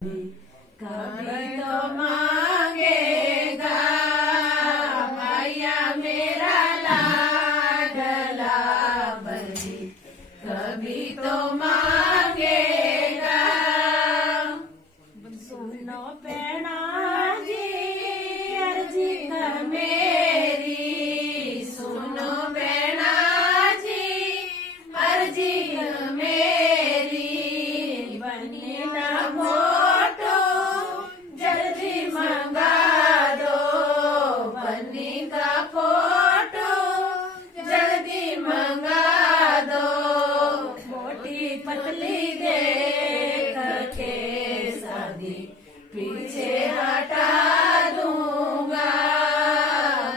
कभी तो मांगेगा मैया मेरा लाडला बलि, कभी तो मांगेगा। सुनो पैणा जी अर्जी मेरी, सुनो पैणा जी अर्जी मेरी, बनी ना फोटो जल्दी मंगा दो, बनी का फोटो जल्दी मंगा दो। मोटी पतली देख के शादी पीछे हटा दूंगा,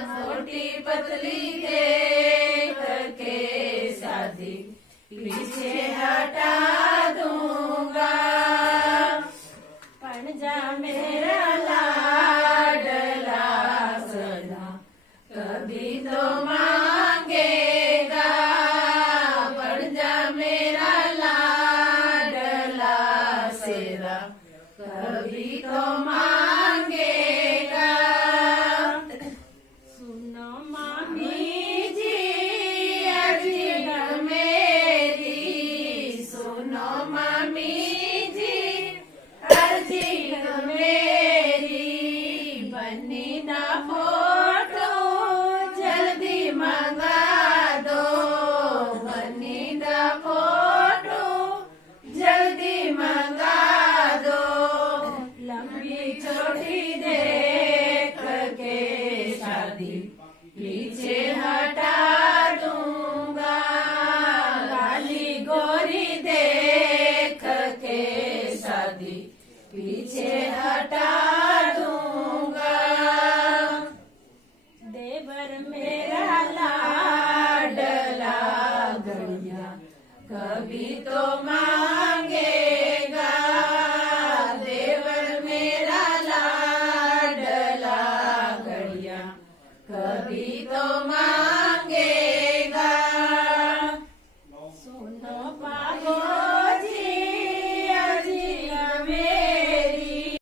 मोटी पतली देख के शादी पीछे हटा दूंगा। पंजा मेरा लाडला सदा कभी तो मांगेगा, पंजा मेरा लाडला सेरा कभी तो मांगेगा। सुनो मामी जी अर्जी मेरी, सुनो मामी जी अर्जी मेरी, बनी ना फोटो जल्दी मंगा दो, बनी ना फोटो जल्दी मंगा दो। लंबी छोटी देख के शादी पीछे हटा दूंगा, काली गोरी देख के शादी पीछे हटा दूंगा। देवर मेरा लाडला गड़िया कभी तो